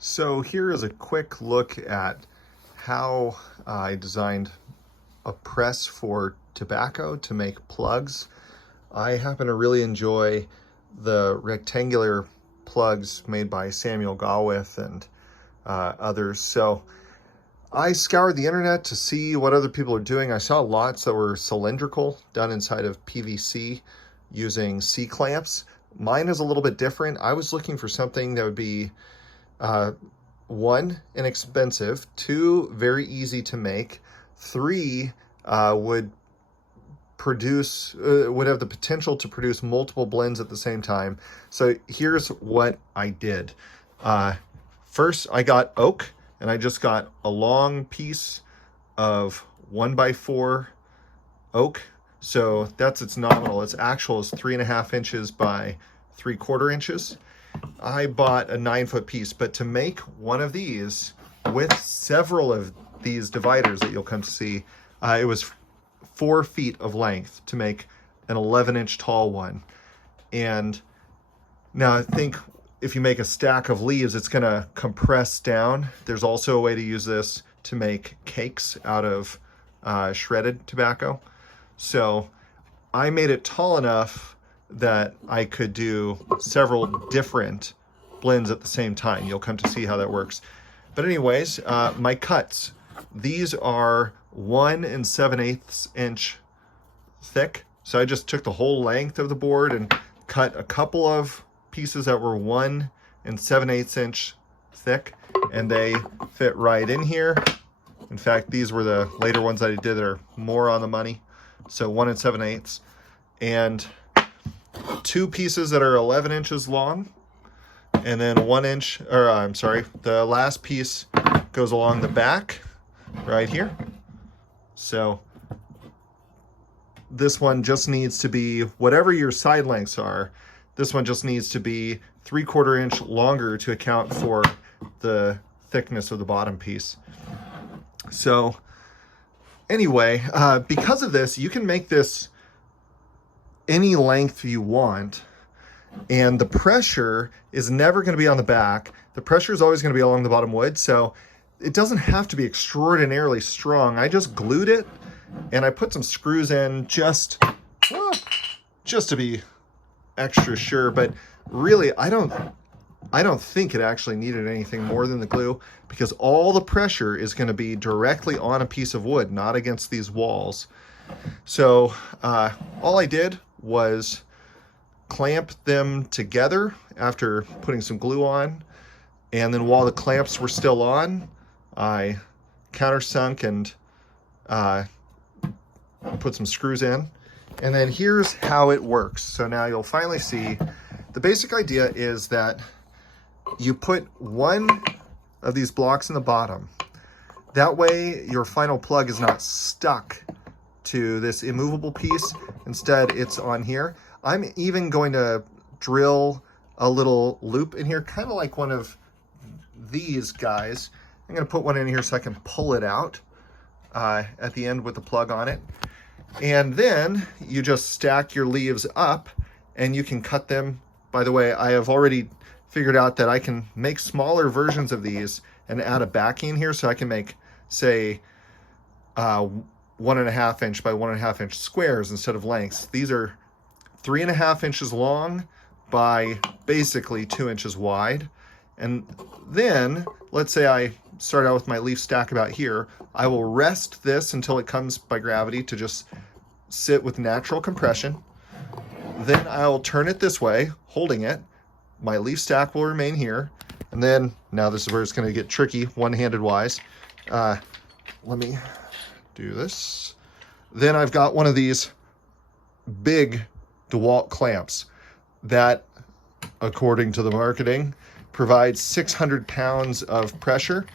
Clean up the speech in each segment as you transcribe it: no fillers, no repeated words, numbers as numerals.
So here is a quick look at how I designed a press for tobacco to make plugs. I happen to really enjoy the rectangular plugs made by Samuel Gawith and others. So I scoured the internet to see what other people are doing. I saw lots that were cylindrical, done inside of PVC using C-clamps. Mine is a little bit different. I was looking for something that would be one, inexpensive, two, very easy to make, three, would have the potential to produce multiple blends at the same time. So here's what I did. First, I got oak, and I just got a long piece of 1x4 oak. So that's its nominal. Its actual is 3.5 inches by 3/4 inches. I bought a 9-foot piece, but to make one of these with several of these dividers that you'll come to see, it was 4 feet of length to make an 11-inch tall one. And now I think if you make a stack of leaves, it's going to compress down. There's also a way to use this to make cakes out of shredded tobacco. So I made it tall enough that I could do several different blends at the same time. You'll come to see how that works. But anyways, my cuts. These are 1 7/8 inch thick. So I just took the whole length of the board and cut a couple of pieces that were 1 7/8 inch thick, and they fit right in here. In fact, these were the later ones that I did that are more on the money. So 1 7/8, and 2 pieces that are 11 inches long, and then 1 inch, or I'm sorry, the last piece goes along the back right here. So this one just needs to be, whatever your side lengths are, this one just needs to be 3/4 inch longer to account for the thickness of the bottom piece. So anyway, because of this, you can make this any length you want, and the pressure is never going to be on the back. The pressure is always going to be along the bottom wood, so it doesn't have to be extraordinarily strong. I just glued it, and I put some screws in just to be extra sure, but really I don't think it actually needed anything more than the glue, because all the pressure is going to be directly on a piece of wood, not against these walls. So all I did was clamp them together after putting some glue on, and then while the clamps were still on, I countersunk and put some screws in. And then here's how it works. So now you'll finally see the basic idea is that you put one of these blocks in the bottom. That way your final plug is not stuck to this immovable piece. Instead, it's on here. I'm even going to drill a little loop in here, kind of like one of these guys. I'm going to put one in here so I can pull it out at the end with the plug on it. And then you just stack your leaves up, and you can cut them. By the way, I have already figured out that I can make smaller versions of these and add a backing here, so I can make, say, 1.5 inch by 1.5 inch squares instead of lengths. These are 3.5 inches long by basically 2 inches wide. And then let's say I start out with my leaf stack about here. I will rest this until it comes by gravity to just sit with natural compression. Then I'll turn it this way, holding it. My leaf stack will remain here. And then, now this is where it's going to get tricky, one-handed wise. Let me do this. Then I've got one of these big Dewalt clamps that, according to the marketing, provides 600 pounds of pressure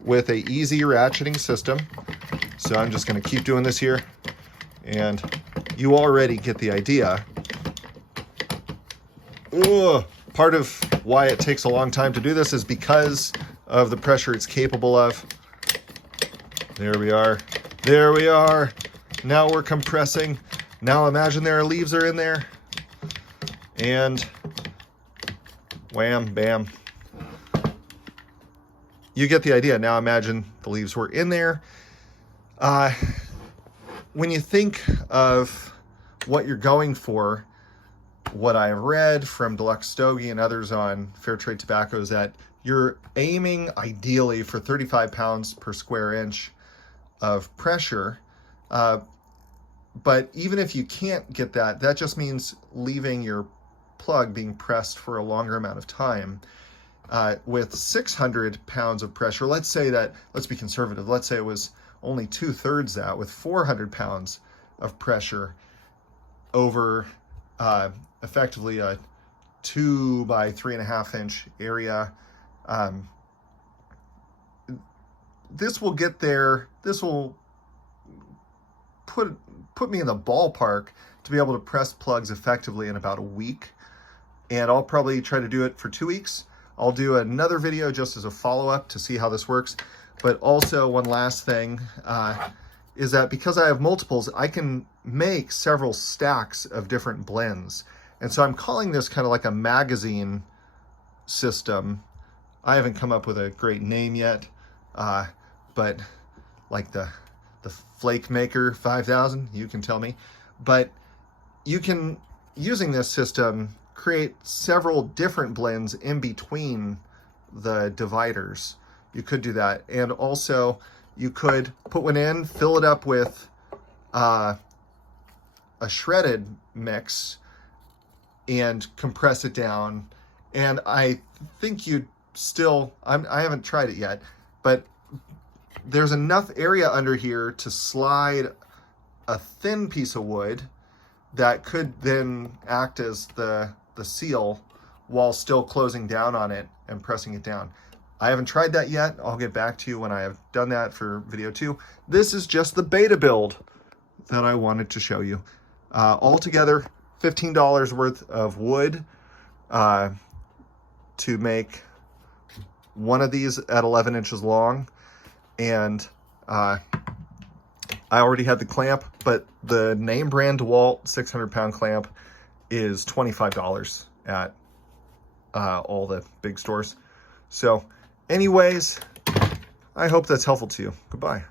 with a easy ratcheting system. So I'm just going to keep doing this here, and you already get the idea. Ugh. Part of why it takes a long time to do this is because of the pressure it's capable of. There we are. There we are. Now we're compressing. Now imagine there are leaves are in there. And wham, bam. you get the idea. Now imagine the leaves were in there. When you think of what you're going for, what I've read from Deluxe Stogie and others on fair trade tobacco is that you're aiming ideally for 35 pounds per square inch of pressure. But even if you can't get that, that just means leaving your plug being pressed for a longer amount of time. With 600 pounds of pressure, let's be conservative, let's say it was only 2/3 that, with 400 pounds of pressure over effectively a 2 by 3.5 inch area. This will get there. This will put me in the ballpark to be able to press plugs effectively in about a week. And I'll probably try to do it for 2 weeks. I'll do another video just as a follow-up to see how this works. But also one last thing is that because I have multiples, I can make several stacks of different blends. And so I'm calling this kind of like a magazine system. I haven't come up with a great name yet, but like the Flake Maker 5000, you can tell me. But you can, using this system, create several different blends in between the dividers. You could do that. And also you could put one in, fill it up with a shredded mix and compress it down. And I think you'd still, I haven't tried it yet, but there's enough area under here to slide a thin piece of wood that could then act as the seal while still closing down on it and pressing it down. I haven't tried that yet. I'll get back to you when I have done that for video 2. This is just the beta build that I wanted to show you. Altogether, $15 worth of wood to make one of these at 11 inches long. And I already had the clamp, but the name brand Dewalt 600-pound clamp is $25 at all the big stores. So anyways, I hope that's helpful to you. Goodbye.